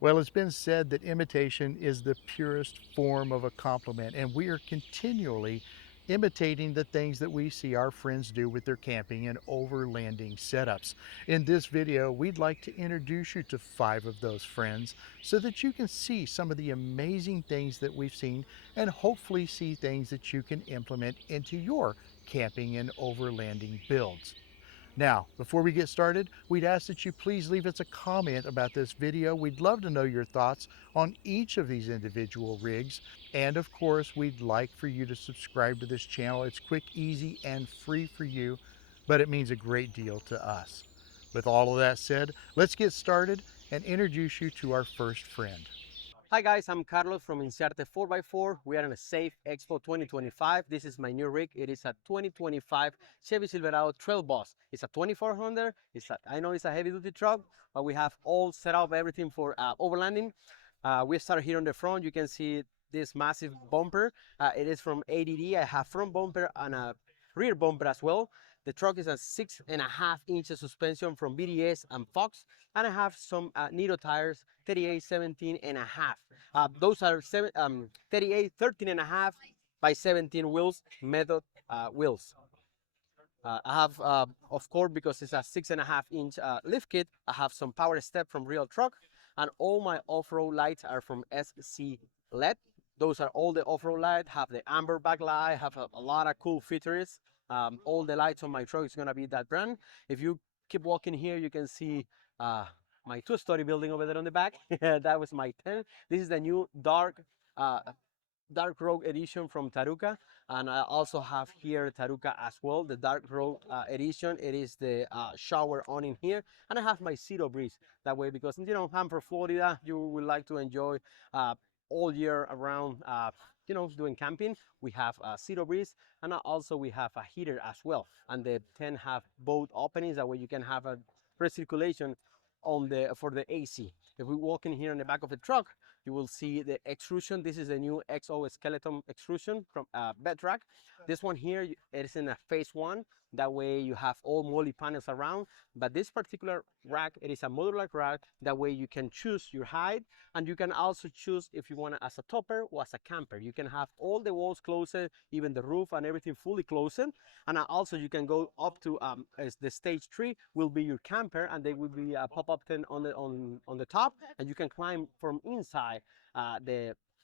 Well, it's been said that imitation is the purest form of a compliment, and we are continually imitating the things that we see our friends do with their camping and overlanding setups. In this video, we'd like to introduce you to 5 of those friends so that you can see some of the amazing things that we've seen and hopefully see things that you can implement into your camping and overlanding builds. Now, before we get started, we'd ask that you please leave us a comment about this video. We'd love to know your thoughts on each of these individual rigs. And of course, we'd like for you to subscribe to this channel. It's quick, easy, and free for you, but it means a great deal to us. With all of that said, let's get started and introduce you to our first friend. Hi guys, I'm Carlos from Inciarte 4x4. We are in a Safe Expo 2025. This is my new rig. It is a 2025 Chevy Silverado Trail Boss. It's a 2400. I know it's a heavy duty truck, but we have all set up everything for overlanding. We started here on the front. You can see this massive bumper. It is from ADD. I have front bumper and a rear bumper as well. The truck is a 6.5-inch suspension from BDS and Fox, and I have some Nitto tires, 38 17 and a half. Those are 38 13 and a half by 17 wheels, method wheels. I have, of course, because it's a 6.5-inch lift kit, I have some power step from Real Truck, and all my off-road lights are from SC LED. Those are all the off-road lights, have the amber backlight, have a lot of cool features. All the lights on my truck is gonna be that brand. If you keep walking here, you can see my two-story building over there on the back. That was my tent. This is the new uh, Dark Road edition from Taruka, and I also have here Taruka as well, the Dark Road edition. It is the shower on in here, and I have my Tito breeze that way because I'm from Florida. You would like to enjoy uh, all year around. Doing camping. We have a Tito breeze, and also we have a heater as well. And the tent have both openings that way you can have a recirculation on the for the AC. If we walk in here in the back of the truck, you will see the extrusion. This is the new XO skeleton extrusion from Bedrock. This one here, it is in a phase one. That way you have all MOLLE panels around. But this particular rack, it is a modular rack. That way you can choose your height, and you can also choose if you want it as a topper or as a camper. You can have all the walls closed, even the roof and everything fully closed. And also you can go up to as the stage 3 will be your camper, and there will be a pop-up tent on the top, and you can climb from inside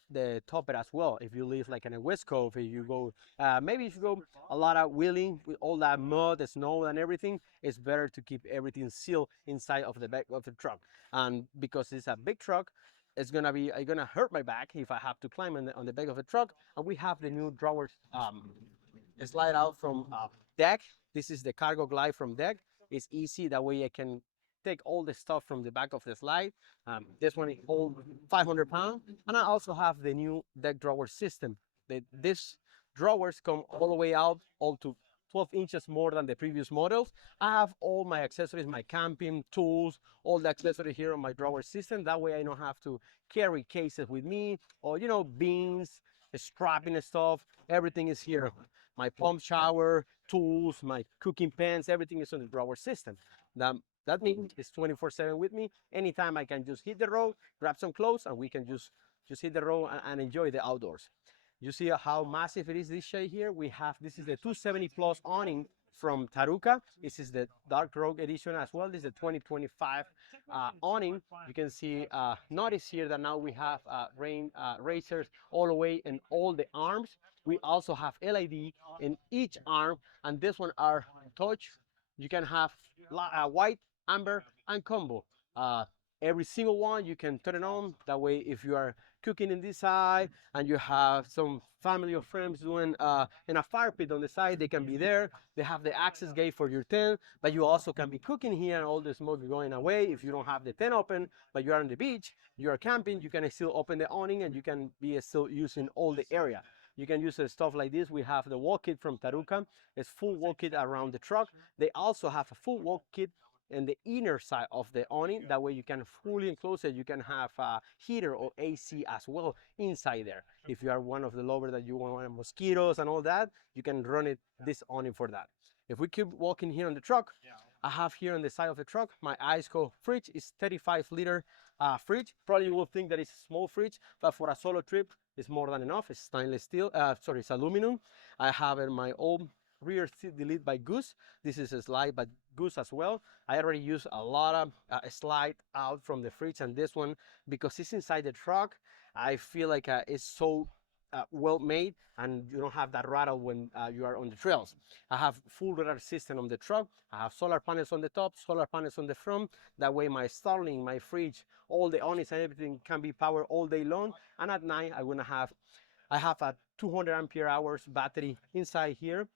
the topper as well. If you live like in a West Coast, if you go maybe if you go a lot of wheeling with all that mud, the snow, and everything, it's better to keep everything sealed inside of the back of the truck. And because it's a big truck, it's gonna hurt my back if I have to climb on the back of the truck. And we have the new drawers slide out from deck. This is the cargo glide from deck. It's easy, that way I can take all the stuff from the back of the slide. This one is hold 500 pounds. And I also have the new deck drawer system. These drawers come all the way out, all to 12 inches more than the previous models. I have all my accessories, my camping tools, all the accessories here on my drawer system. That way I don't have to carry cases with me, or beans, strapping stuff. Everything is here. My pump shower, tools, my cooking pans, everything is on the drawer system. That means it's 24/7 with me. Anytime I can just hit the road, grab some clothes, and we can just hit the road and enjoy the outdoors. You see how massive it is, this shade here? This is the 270 plus awning from Taruka. This is the Dark Road edition as well. This is the 2025 awning. You can see, notice here that now we have rain racers all the way in all the arms. We also have LED in each arm, and this one are touch. You can have white, amber, and combo. Uh, every single one you can turn it on. That way, if you are cooking in this side and you have some family or friends doing in a fire pit on the side, they can be there. They have the access gate for your tent, but you also can be cooking here and all the smoke is going away. If you don't have the tent open, but you are on the beach, you are camping, you can still open the awning and you can be still using all the area. You can use stuff like this. We have the wall kit from Taruka. It's full wall kit around the truck. They also have a full wall kit in the inner side of the awning. That way you can fully enclose it. You can have a heater or AC as well inside there. If you are one of the lovers that you want mosquitoes and all that, you can run it this awning for that. If we keep walking here on the truck, I have here on the side of the truck my ice cold fridge. Is 35 liter fridge. Probably you will think that it's a small fridge, but for a solo trip, it's more than enough. It's stainless steel, sorry, it's aluminum. I have in my own rear seat delete by Goose. This is a slide by Goose as well. I already use a lot of slide out from the fridge, and this one, because it's inside the truck, I feel like it's so well made, and you don't have that rattle when you are on the trails. I have full radar system on the truck. I have solar panels on the top, solar panels on the front. That way my Starlink, my fridge, all the awnings and everything can be powered all day long. And at night I have a 200 ampere hours battery inside here,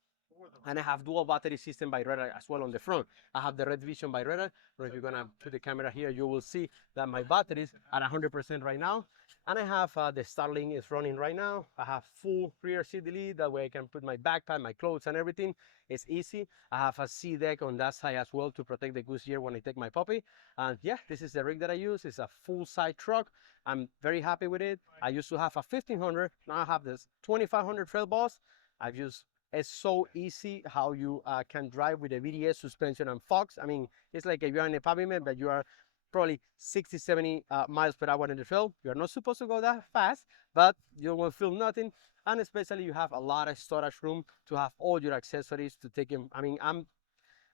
and I have dual battery system by radar as well on the front. I have the red vision by radar. So if you're gonna put the camera here, you will see that my batteries are 100% right now. And I have the Starlink is running right now. I have full rear seat delete. That way I can put my backpack, my clothes and everything. It's easy. I have a sea deck on that side as well to protect the goose ear when I take my puppy. And yeah, this is the rig that I use. It's a full side truck. I'm very happy with it. I used to have a 1500. Now I have this 2500 Trail Boss. I've used it's so easy how you can drive with a VDS suspension and Fox. I mean, it's like if you're in a pavement, but you are probably 60, 70 miles per hour in the trail. You're not supposed to go that fast, but you won't feel nothing. And especially you have a lot of storage room to have all your accessories to take in. I mean, I'm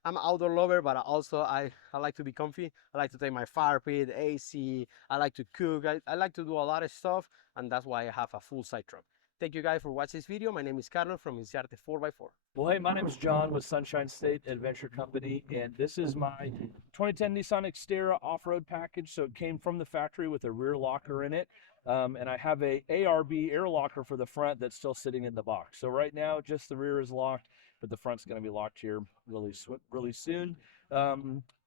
an outdoor lover, but also I like to be comfy. I like to take my fire pit, AC. I like to cook. I like to do a lot of stuff, and that's why I have a full side truck. Thank you guys for watching this video. My name is Carlos from Inciarte 4x4. Well, hey, my name is John with Sunshine State Adventure Company, and this is my 2010 Nissan Xterra off-road package. So it came from the factory with a rear locker in it, and I have a ARB air locker for the front that's still sitting in the box. So right now, just the rear is locked, but the front's going to be locked here really soon.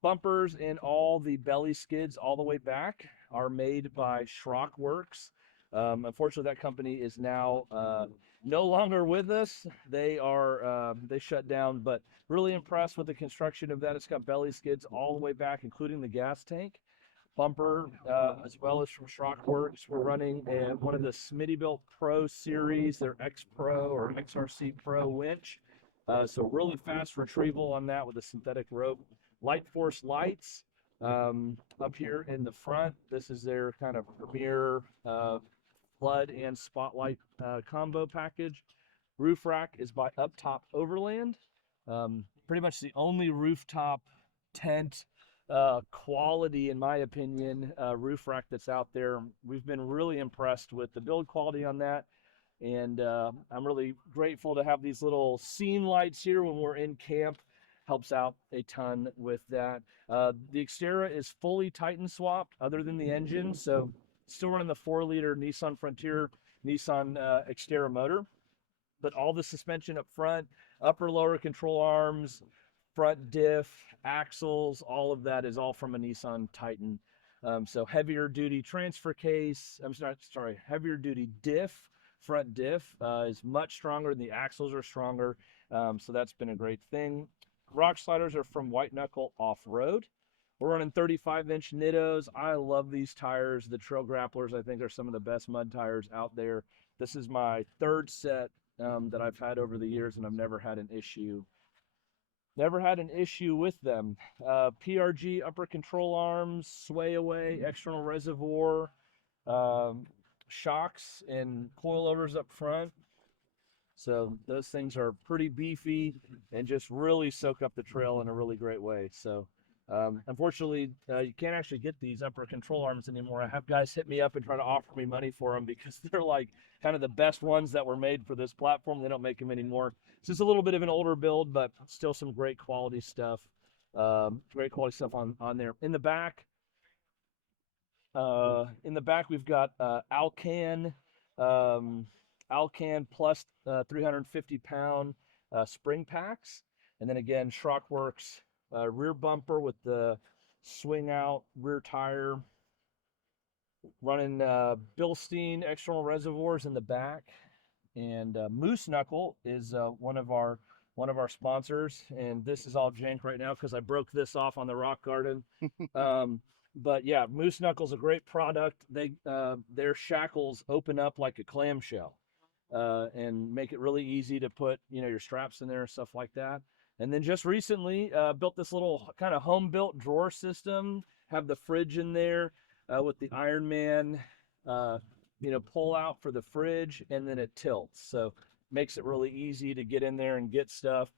Bumpers and all the belly skids all the way back are made by Schrock Works. Unfortunately, that company is now no longer with us. They shut down, but really impressed with the construction of that. It's got belly skids all the way back, including the gas tank. Bumper, as well as from Schrock Works. We're running one of the Smittybilt Pro series, their X Pro or XRC Pro winch. So really fast retrieval on that with a synthetic rope. Light Force lights up here in the front. This is their kind of premier flood and spotlight combo package. Roof rack is by Up Top Overland. Pretty much the only rooftop tent quality, in my opinion, roof rack that's out there. We've been really impressed with the build quality on that, and I'm really grateful to have these little scene lights here when we're in camp. Helps out a ton with that. The Xterra is fully Titan swapped other than the engine, so still running the 4-liter Nissan Frontier, Nissan Xterra motor, but all the suspension up front, upper lower control arms, front diff, axles, all of that is all from a Nissan Titan. So heavier duty transfer case, heavier duty diff, front diff is much stronger, and the axles are stronger. So that's been a great thing. Rock sliders are from White Knuckle Off-Road. We're running 35-inch Nittos. I love these tires. The Trail Grapplers, I think, are some of the best mud tires out there. This is my third set that I've had over the years, and I've never had an issue. Never had an issue with them. PRG upper control arms, sway away, external reservoir, shocks and coilovers up front. So those things are pretty beefy and just really soak up the trail in a really great way. So unfortunately, you can't actually get these upper control arms anymore. I have guys hit me up and try to offer me money for them because they're like kind of the best ones that were made for this platform. They don't make them anymore. So it's a little bit of an older build, but still some great quality stuff. Great quality stuff on there. In the back, we've got Alcan plus 350-pound spring packs, and then again Schrockworks rear bumper with the swing out rear tire, running Bilstein external reservoirs in the back, and Moose Knuckle is one of our sponsors, and this is all jank right now because I broke this off on the rock garden. But yeah, Moose Knuckle's a great product. Their shackles open up like a clamshell and make it really easy to put your straps in there and stuff like that. And then just recently built this little kind of home built drawer system, have the fridge in there. with the Ironman, pull out for the fridge, and then it tilts. So makes it really easy to get in there and get stuff.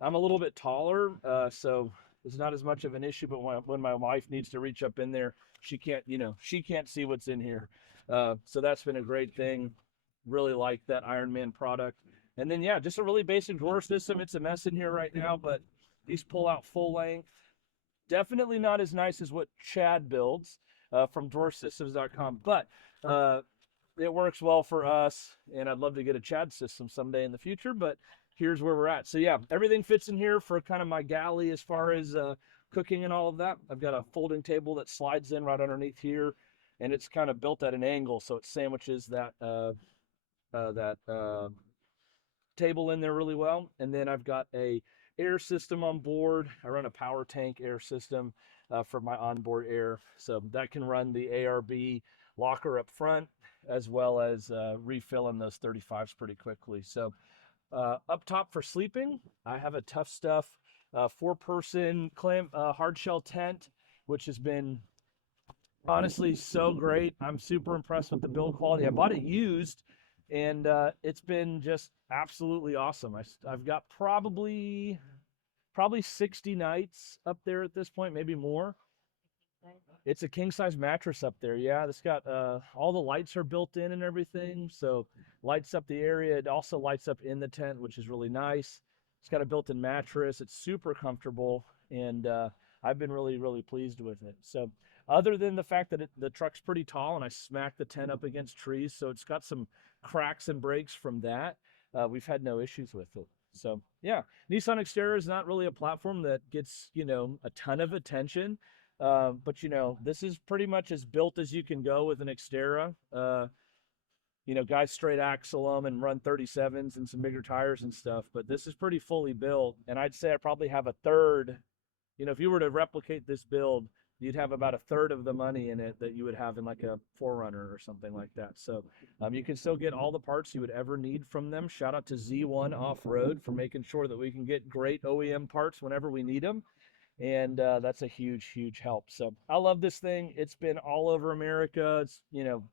I'm a little bit taller, so it's not as much of an issue. But when my wife needs to reach up in there, she can't see what's in here. So that's been a great thing. Really like that Ironman product. And then yeah, just a really basic drawer system. It's a mess in here right now, but these pull out full length. Definitely not as nice as what Chad builds from drawersystems.com, but it works well for us, and I'd love to get a Chad system someday in the future, but here's where we're at. So yeah, everything fits in here for kind of my galley as far as cooking and all of that. I've got a folding table that slides in right underneath here, and it's kind of built at an angle, so it sandwiches that table in there really well. And then I've got a air system on board. I run a power tank air system for my onboard air, so that can run the ARB locker up front as well as refilling those 35s pretty quickly. So up top for sleeping, I have a Tough Stuff 4-person hard shell tent, which has been honestly so great. I'm super impressed with the build quality. I bought it used, and it's been just absolutely awesome. I've got probably 60 nights up there at this point, maybe more. It's a king size mattress up there. Yeah, it's got all the lights are built in and everything, so lights up the area. It also lights up in the tent, which is really nice. It's got a built-in mattress. It's super comfortable, and I've been really pleased with it. So other than the fact that the truck's pretty tall and I smacked the tent up against trees, so it's got some cracks and breaks from that, we've had no issues with it. So yeah, Nissan Xterra is not really a platform that gets a ton of attention. But this is pretty much as built as you can go with an Xterra. Guys straight axle them and run 37s and some bigger tires and stuff, but this is pretty fully built. And I'd say I probably have a third, if you were to replicate this build, you'd have about a third of the money in it that you would have in like a 4Runner or something like that. So you can still get all the parts you would ever need from them. Shout out to Z1 Off-Road for making sure that we can get great OEM parts whenever we need them. And that's a huge help. So I love this thing. It's been all over America. It's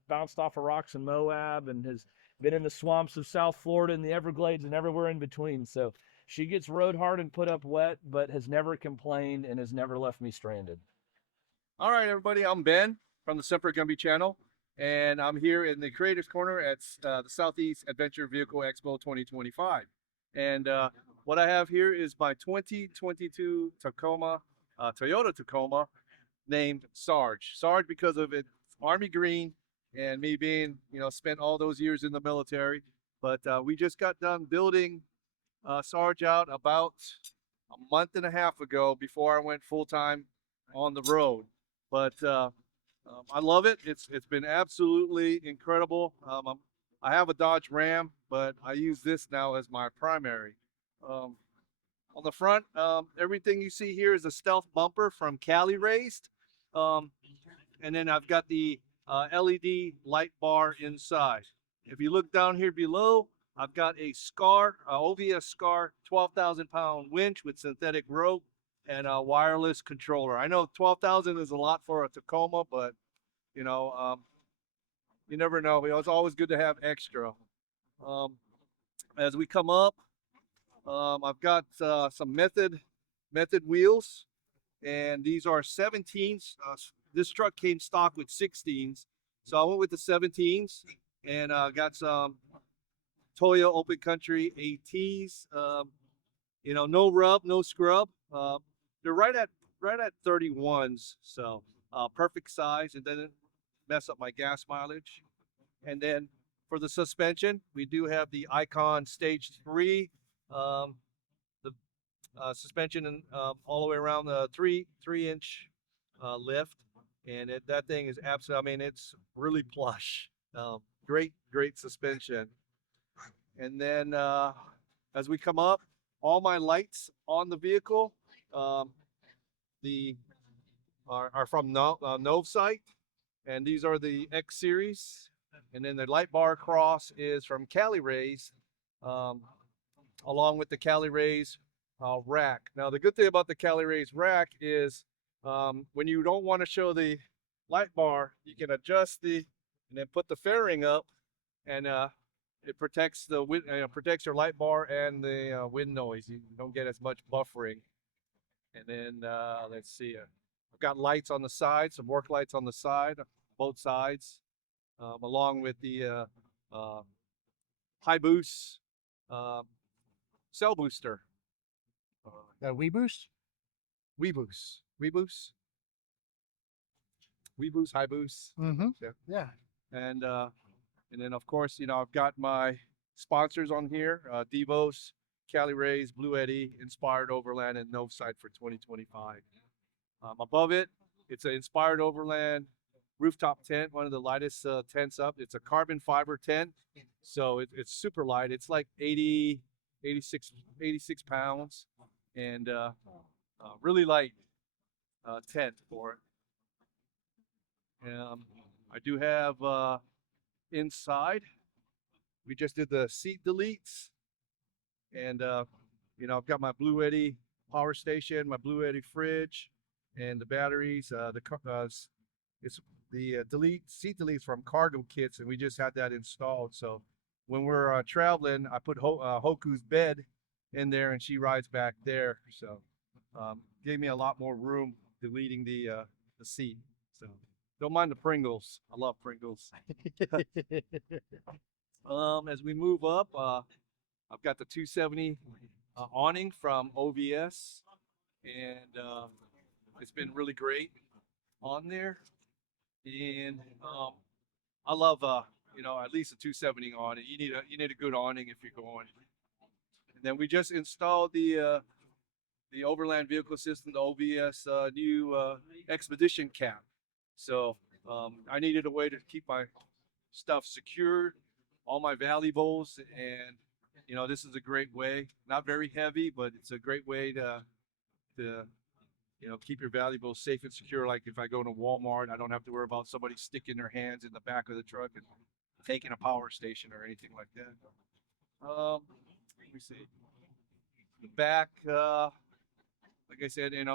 bounced off of rocks in Moab and has been in the swamps of South Florida and the Everglades and everywhere in between. So she gets rode hard and put up wet, but has never complained and has never left me stranded. All right, everybody, I'm Ben from the Semper Gumby channel, and I'm here in the Creators Corner at the Southeast Adventure Vehicle Expo 2025. And what I have here is my 2022 Tacoma, Toyota Tacoma, named Sarge. Sarge because of its Army green and me being, spent all those years in the military. But we just got done building Sarge out about a month and a half ago before I went full-time on the road. But I love it. It's been absolutely incredible. I have a Dodge Ram, but I use this now as my primary. On the front, everything you see here is a stealth bumper from Cali Raised. And then I've got the LED light bar inside. If you look down here below, I've got a SCAR, OVS SCAR 12,000 pound winch with synthetic rope and a wireless controller. I know 12,000 is a lot for a Tacoma, but you never know. It's always good to have extra. As we come up, I've got some method wheels, and these are 17s. This truck came stock with 16s, so I went with the 17s, and got some Toyo Open Country ATs. No rub, no scrub. They're right at 31s, so perfect size, and didn't mess up my gas mileage. And then for the suspension, we do have the Icon Stage 3. The suspension and all the way around the 3-inch lift, and that thing is absolutely, it's really plush. Great suspension. And then as we come up, all my lights on the vehicle are from Novesight, and these are the X series. And then the light bar cross is from Cali Rays, along with the Cali Rays rack. Now the good thing about the Cali Rays rack is when you don't want to show the light bar, you can adjust and then put the fairing up, and it protects the wind, protects your light bar and the wind noise. You don't get as much buffering. And then let's see, I've got lights on the side, some work lights on the side, both sides, along with the high boost uh, cell booster. We boost. Weeboost, Weeboost, Weeboost, high boost. Mm-hmm. Yeah. Yeah. And then of course, I've got my sponsors on here: Devos, Cali Rays, Blue Eddy, Inspired Overland, and Noveside for 2025. Above it, it's an Inspired Overland rooftop tent, one of the lightest tents up. It's a carbon fiber tent, so it's super light. It's like 86 pounds, and really light tent for it. I do have inside, we just did the seat deletes, and I've got my Blue Eddy power station, my Blue Eddy fridge, and the batteries. It's the seat deletes from Cargo Kits, and we just had that installed. So when we're traveling, I put Hoku's bed in there, and she rides back there. So gave me a lot more room deleting the seat. So don't mind the Pringles. I love Pringles. As we move up, I've got the 270 awning from OVS, and it's been really great on there. And I love at least a 270 awning. You need a good awning if you're going. And then we just installed the Overland Vehicle System, the OVS new Expedition cap. So I needed a way to keep my stuff secured, all my valuables, and this is a great way. Not very heavy, but it's a great way to keep your valuables safe and secure. Like if I go to Walmart, I don't have to worry about somebody sticking their hands in the back of the truck and taking a power station or anything like that. Let me see. The back, like I said, I've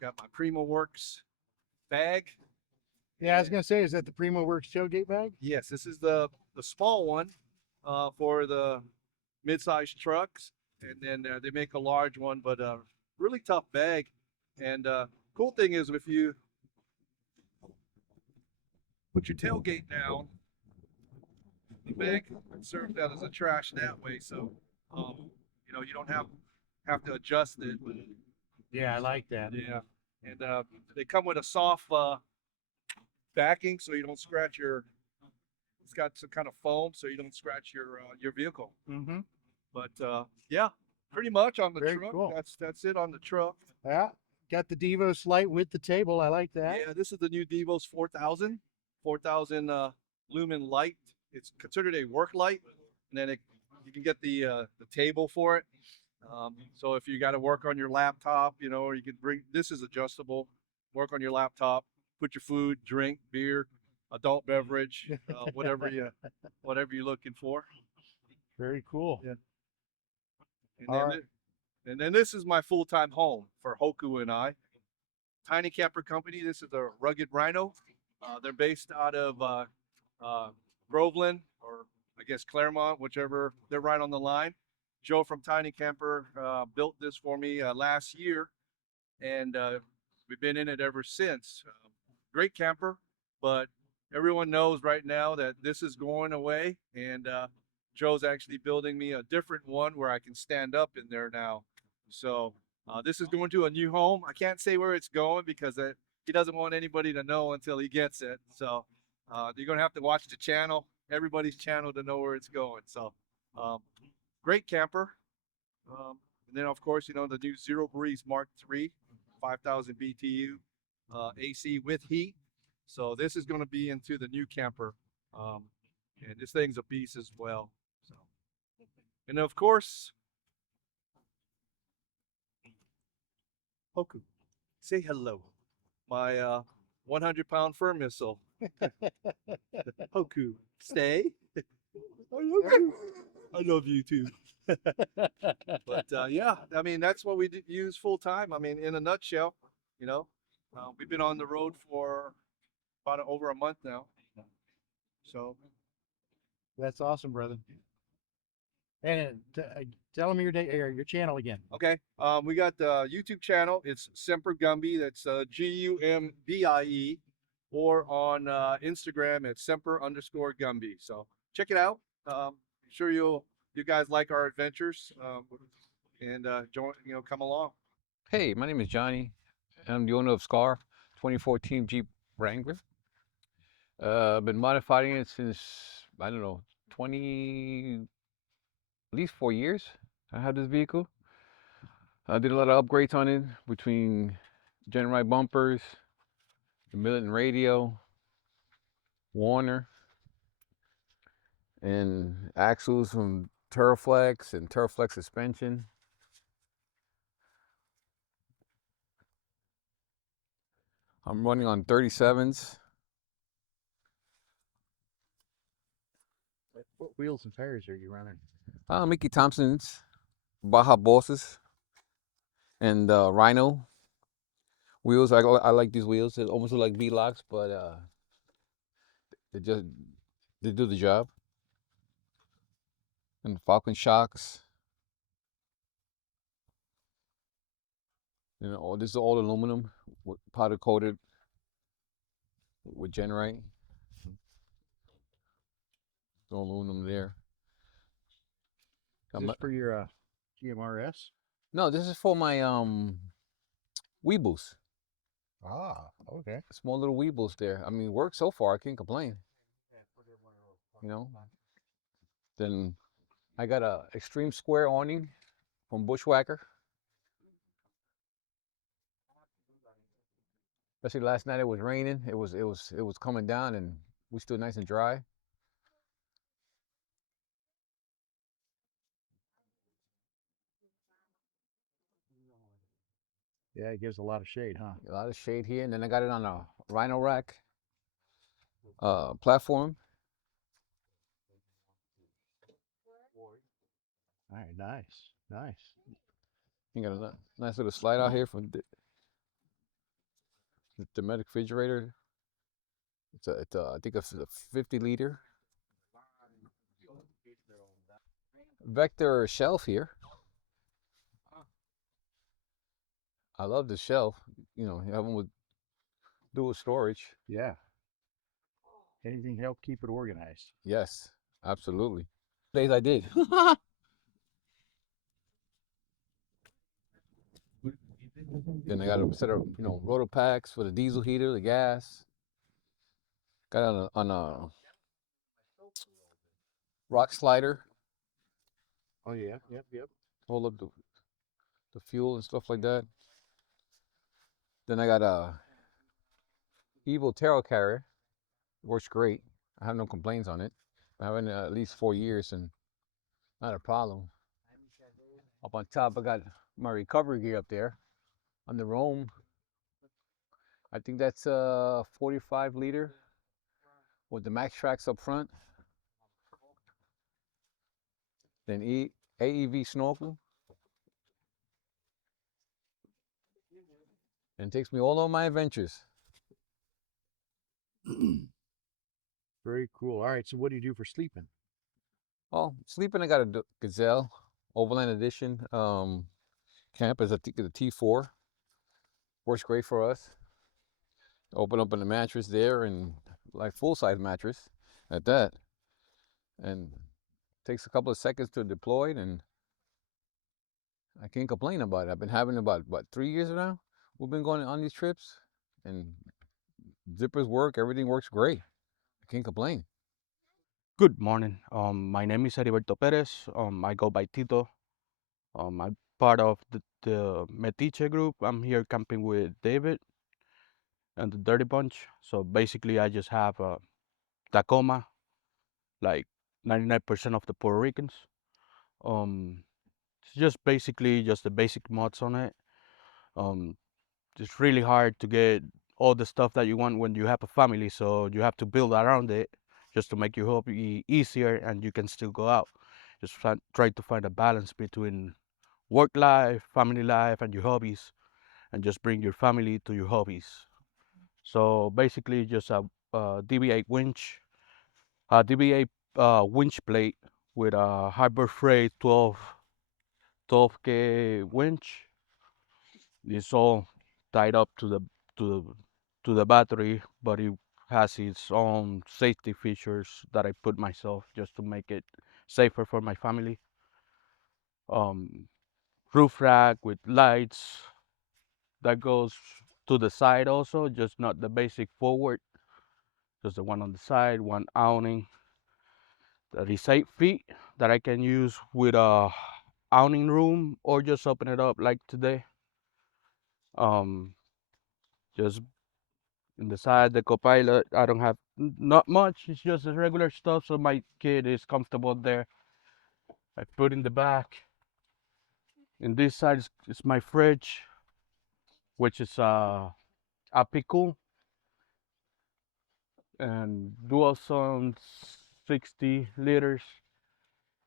got my Primo Works bag. Yeah, I was gonna say, is that the Primo Works tailgate bag? Yes, this is the small one for the mid-sized trucks, and then they make a large one, but really tough bag. And cool thing is, if you put your tailgate down, the bag serves out as a trash that way, so you don't have to adjust it. Yeah, I like that. Yeah, and they come with a soft backing, so you don't scratch your. It's got some kind of foam, so you don't scratch your vehicle. Mm-hmm. But yeah, pretty much on the Very truck. cool. That's it on the truck. Yeah, got the Devos light with the table. I like that. Yeah, this is the new Devos 4000 lumen light. It's considered a work light, and then you can get the table for it. So if you got to work on your laptop, or you can bring, this is adjustable. Work on your laptop, put your food, drink, beer, adult beverage, whatever you're looking for. Very cool. Yeah. And All then, right. and then this is my full-time home for Hoku and I. Tiny Camper Company. This is a Rugged Rhino. They're based out of Groveland, or I guess Claremont, whichever. They're right on the line. Joe from Tiny Camper built this for me last year, and we've been in it ever since. Great camper, but everyone knows right now that this is going away, and Joe's actually building me a different one where I can stand up in there now. So this is going to a new home. I can't say where it's going because he doesn't want anybody to know until he gets it. So you're going to have to watch the channel, everybody's channel, to know where it's going. So great camper. And then, of course, the new Zero Breeze Mark III, 5,000 BTU AC with heat. So this is going to be into the new camper. And this thing's a beast as well. So, and of course, Hoku, say hello. My 100-pound missile. Hoku, stay. I love you. I love you too. But yeah, I mean, that's what we use full time. I mean, in a nutshell, We've been on the road for about over a month now. So That's awesome, brother. And tell them your channel again. okay, we got the YouTube channel. It's Semper Gumby. That's Gumbie, or on Instagram it's Semper_Gumby. So check it out. I'm sure you guys like our adventures, and join. Come along. Hey, my name is Johnny. I'm the owner of Scar 2014 Jeep Wrangler. I've been modifying it since, I don't know, 20, at least 4 years. I had this vehicle. I did a lot of upgrades on it between Gen bumpers, the Milton radio, Warner, and axles from Turflex and Turflex suspension. I'm running on 37s. What wheels and tires are you running? Mickey Thompson's, Baja Bosses, and Rhino wheels. I like these wheels. They almost look like V-locks, but they just they do the job. And Falcon shocks. This is all aluminum, powder coated with Genrite. No aluminum there. Is this for your GMRS? No, this is for my Weebles. Ah, okay. Small little Weebles there. I mean, works so far. I can't complain. You know. Then I got a extreme square awning from Bushwhacker. Especially last night, it was raining. It was coming down, and we stood nice and dry. Yeah, it gives a lot of shade, huh? A lot of shade here, and then I got it on a Rhino rack platform. All right, nice, nice. You got a nice little slide out here from the domestic refrigerator. It's I think it's a 50-liter Vector shelf here. I love the shelf. You have them with dual storage. Yeah. Anything to help keep it organized. Yes, absolutely. Days I did. Then I got a set of rotor packs for the diesel heater, the gas. Got on a rock slider. Oh yeah, yep. Hold up the fuel and stuff like that. Then I got a Evo Tarot carrier. Works great. I have no complaints on it. I've had it at least 4 years and not a problem. Up on top, I got my recovery gear up there on the Rome. I think that's a 45-liter with the Max Tracks up front. Then AEV snorkel. And it takes me all on my adventures. Very cool. All right, so what do you do for sleeping? Well, sleeping, I got a Gazelle Overland Edition camp. Is I think the T4. Works great for us. Open up in the mattress there, and like full-size mattress at that, and takes a couple of seconds to deploy it, and I can't complain about it. I've been having about 3 years now. We've been going on these trips, and zippers work. Everything works great. I can't complain. Good morning. My name is Heriberto Perez. I go by Tito. I'm part of the Metiche group. I'm here camping with David and the Dirty Bunch. So basically, I just have a Tacoma, like 99% of the Puerto Ricans. It's just basically just the basic mods on it. Um, it's really hard to get all the stuff that you want when you have a family, so you have to build around it just to make your hobby easier, and you can still go out. Just try to find a balance between work life, family life, and your hobbies, and just bring your family to your hobbies. So basically, just a DB8 winch, a DB8 winch plate with a Harbor Freight 12K winch. It's all tied up to the to the battery, but it has its own safety features that I put myself just to make it safer for my family. Um, Roof rack with lights that goes to the side also, just not the basic forward, just the one on the side, one awning that is 8 feet that I can use with a awning room or just open it up like today. Just in the side, the co-pilot, I don't have not much. It's just the regular stuff, so my kid is comfortable there. I put in the back. In this side is my fridge, which is a pickle and dual zone 60 liters.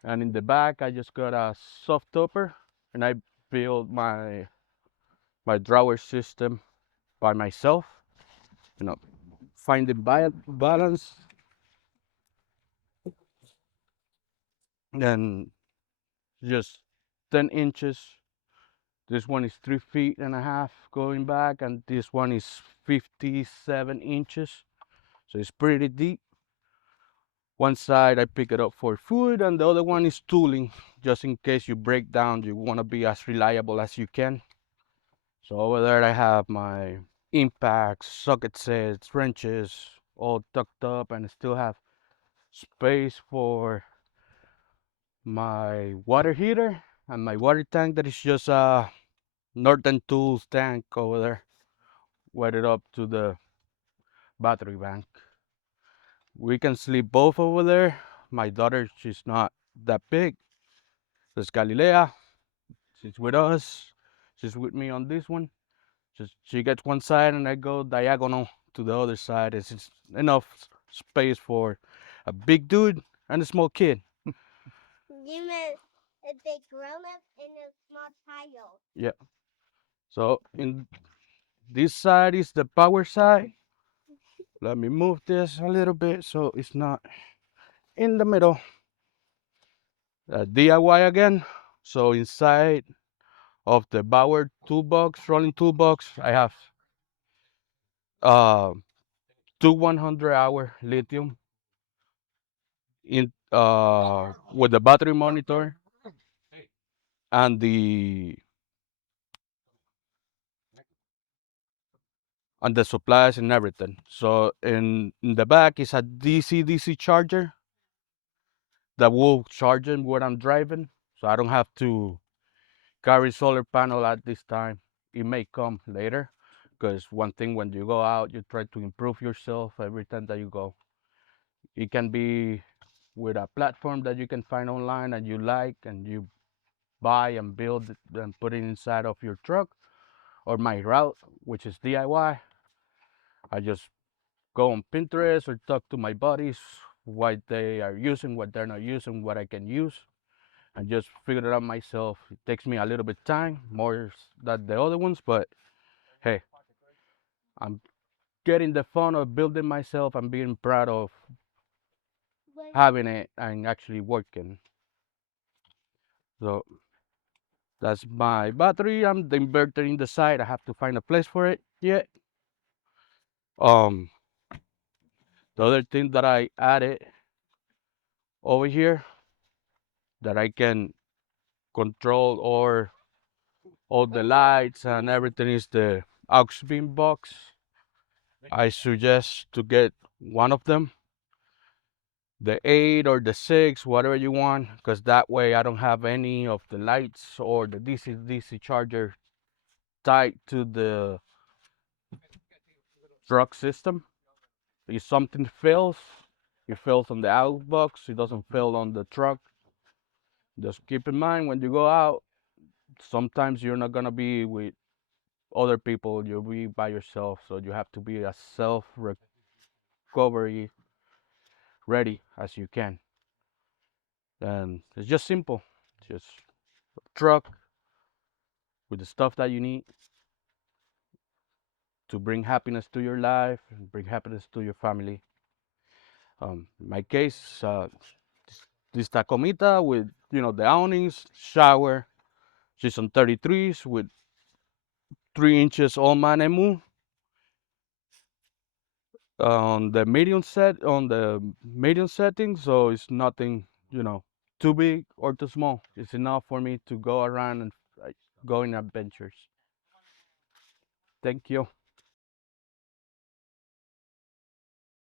And in the back, I just got a soft topper, and I built my drawer system by myself. You know, find the balance, and just 10 inches. This one is 3.5 feet going back, and this one is 57 inches. So it's pretty deep. One side I pick it up for food, and the other one is tooling, just in case you break down. You want to be as reliable as you can. So over there I have my impacts, socket sets, wrenches, all tucked up, and I still have space for my water heater and my water tank that is just a Northern Tools tank over there, weighted up to the battery bank. We can sleep both over there. My daughter, she's not that big. There's Galilea, she's with us. She's with me on this one. Just she gets one side and I go diagonal to the other side. It's just enough space for a big dude and a small kid. You meant a big grown-up and a small child. Yeah. So in this side is the power side. Let me move this a little bit so it's not in the middle. DIY again. So inside of the Bauer toolbox, rolling toolbox, I have uh, two 100-hour lithium in with the battery monitor and the supplies and everything. So in the back is a DC charger that will charge it when I'm driving, so I don't have to carry solar panel at this time. It may come later, because one thing, when you go out, you try to improve yourself every time that you go. It can be with a platform that you can find online and you like, and you buy and build it and put it inside of your truck, or my route, which is DIY. I just go on Pinterest or talk to my buddies what they are using, what they're not using, what I can use, and just figure it out myself. It takes me a little bit time, more than the other ones, but hey, I'm getting the fun of building myself and being proud of having it and actually working. So that's my battery. I'm the inverter in the side. I have to find a place for it yet. Um, the other thing that I added over here that I can control or all the lights and everything is the aux beam box. I suggest to get one of them, the 8 or the 6, whatever you want, because that way I don't have any of the lights or the DC charger tied to the truck system. If something fails, it fails on the outbox, it doesn't fail on the truck. Just keep in mind when you go out, sometimes you're not gonna be with other people, you'll be by yourself, so you have to be as self recovery ready as you can. And it's just simple, just a truck with the stuff that you need, to bring happiness to your life and bring happiness to your family. In my case, this Tacomita with the awnings, shower. She's on 33s with 3 inches all man and moon. On the medium setting, so it's nothing too big or too small. It's enough for me to go around and go in adventures. Thank you.